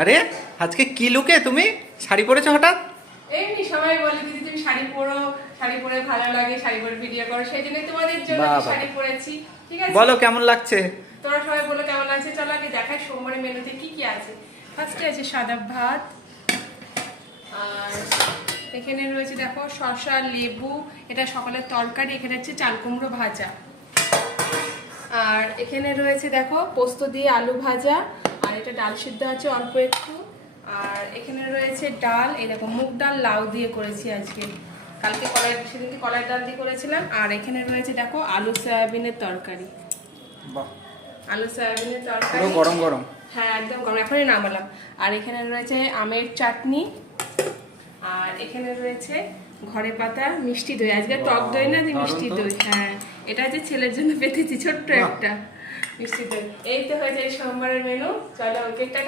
আরে আজকে কি লুকে তুমি শাড়ি পরেছো হঠাৎ? এমনি সবাই বলে দিদি তুমি শাড়ি পরো, শাড়ি পরে ভালো লাগে, শাড়ি পরে ভিডিও করো, সেই জন্য তোমাদের জন্য বাহ, বাহ। শাড়ি পরেছি। ঠিক আছে, বলো কেমন লাগছে? তোরা সবাই বলো কেমন লাগছে। চলো আগে দেখাই সোমবারের মেনুতে কি কি আছে। ফার্স্টে আছে সাদা ভাত, আর এখানে রয়েছে দেখো শসা, লেবু, এটা সকালের তরকারি। এখানে হচ্ছে চাল কুমড়ো ভাজা, আর এখানে রয়েছে দেখো পোস্ত দিয়ে আলু ভাজা, আর এটা ডাল সিদ্ধ আছে অল্প একটু, আর এখানে রয়েছে ডাল, এই দেখো মুগ ডাল লাউ দিয়ে করেছি আজকে, কালকে সেদিনকে কলাই ডাল দিয়ে করেছিলাম। আর এখানে রয়েছে দেখো আলু সয়াবিনের তরকারি, বাহ, আলু সয়াবিনের তরকারি পুরো গরম গরম। হ্যাঁ একদম গরম, এখনই নামালাম। আর এখানে রয়েছে আমের চাটনি, আর এখানে রয়েছে ঘরে পাতা মিষ্টি দই, আজকে টক দই না মিষ্টি দই। হ্যাঁ এটা হচ্ছে ছেলের জন্য পেতেছি ছোট্ট একটা মিষ্টি দই। এই তো হয়েছে এই সোমবারের মেনু। চলো কেকটা